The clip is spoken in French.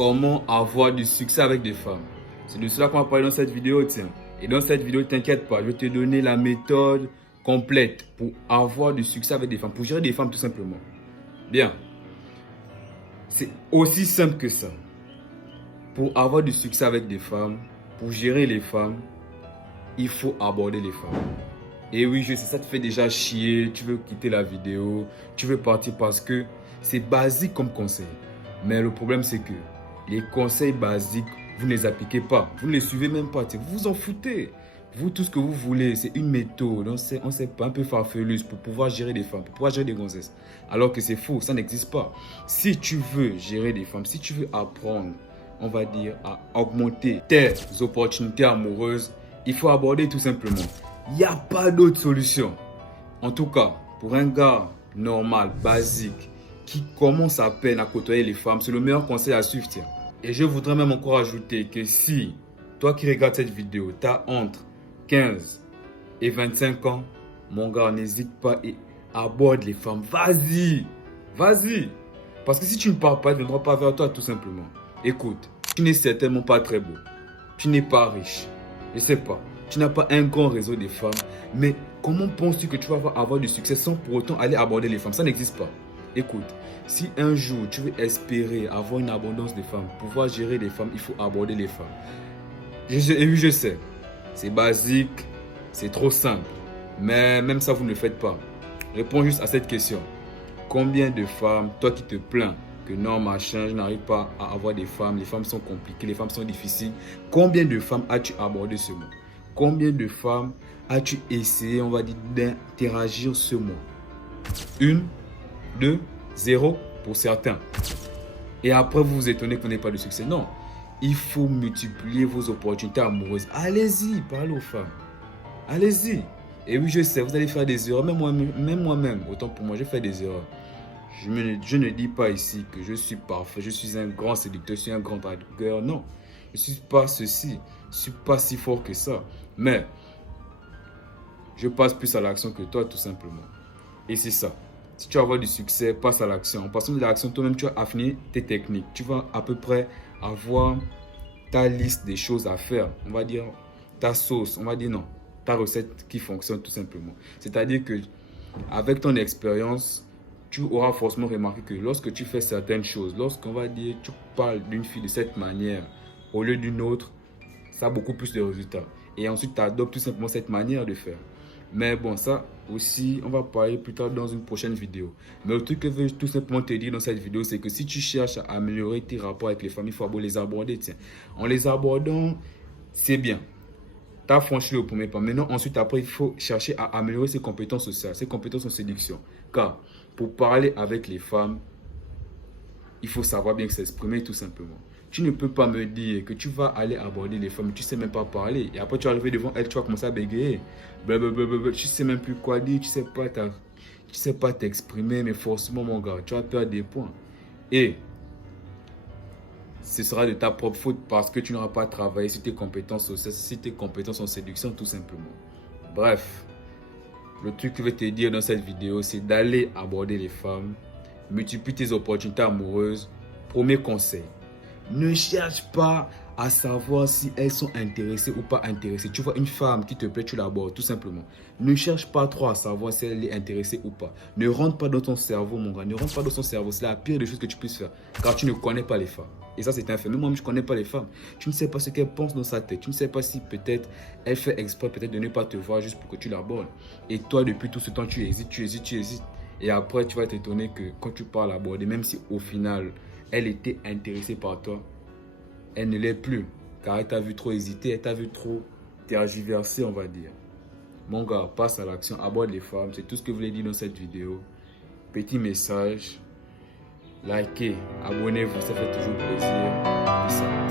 comment avoir du succès avec des femmes. C'est de cela qu'on va parler dans cette vidéo, tiens. Et dans cette vidéo, t'inquiète pas, je vais te donner la méthode complète pour avoir du succès avec des femmes, pour gérer des femmes tout simplement. Bien. C'est aussi simple que ça. Pour avoir du succès avec des femmes, pour gérer les femmes, il faut aborder les femmes. Et oui, je sais, ça te fait déjà chier, tu veux quitter la vidéo, tu veux partir parce que c'est basique comme conseil. Mais le problème, c'est que les conseils basiques, vous ne les appliquez pas. Vous ne les suivez même pas. Vous vous en foutez. Vous, tout ce que vous voulez, c'est une méthode. On sait pas, un peu farfelue pour pouvoir gérer des femmes, pour pouvoir gérer des gonzesses. Alors que c'est faux, ça n'existe pas. Si tu veux gérer des femmes, si tu veux apprendre, on va dire, à augmenter tes opportunités amoureuses, il faut aborder tout simplement. Il n'y a pas d'autre solution. En tout cas, pour un gars normal, basique, qui commence à peine à côtoyer les femmes, c'est le meilleur conseil à suivre, tiens. Et je voudrais même encore ajouter que si toi qui regardes cette vidéo, tu as entre 15 et 25 ans, mon gars, n'hésite pas et aborde les femmes. Vas-y, vas-y. Parce que si tu ne parles pas, elles ne viendront pas vers toi tout simplement. Écoute, tu n'es certainement pas très beau. Tu n'es pas riche. Je ne sais pas. Tu n'as pas un grand réseau de femmes. Mais comment penses-tu que tu vas avoir du succès sans pour autant aller aborder les femmes? Ça n'existe pas. Écoute, si un jour tu veux espérer avoir une abondance de femmes, pouvoir gérer les femmes, il faut aborder les femmes. Et oui, je sais, c'est basique, c'est trop simple. Mais même ça, vous ne le faites pas. Réponds juste à cette question. Combien de femmes, toi qui te plains que non, machin, je n'arrive pas à avoir des femmes, les femmes sont compliquées, les femmes sont difficiles. Combien de femmes as-tu abordé ce mois? Combien de femmes as-tu essayé, on va dire, d'interagir ce mois? 1, 2, 0 pour certains. Et après, vous vous étonnez qu'on n'ait pas de succès. Non, il faut multiplier vos opportunités amoureuses. Allez-y, parlez aux femmes. Allez-y. Et oui, je sais, vous allez faire des erreurs. Même moi-même, autant pour moi, je fais des erreurs. Je ne dis pas ici que je suis parfait, je suis un grand séducteur, je suis un grand dragueur. Non, je ne suis pas ceci. Je ne suis pas si fort que ça. Mais, je passe plus à l'action que toi, tout simplement. Et c'est ça. Si tu veux avoir du succès, passe à l'action. En passant de l'action, toi-même, tu vas affiner tes techniques. Tu vas à peu près avoir ta liste des choses à faire. On va dire ta sauce. On va dire non. Ta recette qui fonctionne tout simplement. C'est-à-dire que avec ton expérience, tu auras forcément remarqué que lorsque tu fais certaines choses, lorsqu'on va dire tu parles d'une fille de cette manière au lieu d'une autre, ça a beaucoup plus de résultats. Et ensuite, tu adoptes tout simplement cette manière de faire. Mais bon, ça aussi, on va parler plus tard dans une prochaine vidéo. Mais le truc que je veux tout simplement te dire dans cette vidéo, c'est que si tu cherches à améliorer tes rapports avec les femmes, il faut les aborder. Tiens. En les abordant, c'est bien. Tu as franchi le premier pas. Maintenant, ensuite, après, il faut chercher à améliorer ses compétences sociales, ses compétences en séduction. Car pour parler avec les femmes, il faut savoir bien s'exprimer tout simplement. Tu ne peux pas me dire que tu vas aller aborder les femmes, tu ne sais même pas parler. Et après, tu vas arriver devant elles, tu vas commencer à bégayer. Blablabla, tu ne sais même plus quoi dire, tu ne sais pas t'exprimer, mais forcément, mon gars, tu vas perdre des points. Et ce sera de ta propre faute parce que tu n'auras pas travaillé sur tes compétences sociales, sur tes compétences en séduction, tout simplement. Bref, le truc que je vais te dire dans cette vidéo, c'est d'aller aborder les femmes, multiplie tes opportunités amoureuses. Premier conseil. Ne cherche pas à savoir si elles sont intéressées ou pas intéressées. Tu vois une femme qui te plaît, tu l'abordes tout simplement. Ne cherche pas trop à savoir si elle est intéressée ou pas. Ne rentre pas dans ton cerveau, mon gars. Ne rentre pas dans son cerveau. C'est la pire des choses que tu puisses faire. Car tu ne connais pas les femmes. Et ça, c'est un fait. Même moi, je ne connais pas les femmes. Tu ne sais pas ce qu'elles pensent dans sa tête. Tu ne sais pas si peut-être elle fait exprès peut-être de ne pas te voir juste pour que tu l'abordes. Et toi, depuis tout ce temps, tu hésites. Et après, tu vas t'étonner que quand tu parles aborder, même si au final, elle était intéressée par toi, elle ne l'est plus. Car elle t'a vu trop hésiter, elle t'a vu trop tergiverser, on va dire. Mon gars, passe à l'action, aborde les femmes. C'est tout ce que je voulais dire dans cette vidéo. Petit message. Likez, abonnez-vous, ça fait toujours plaisir. Peace out.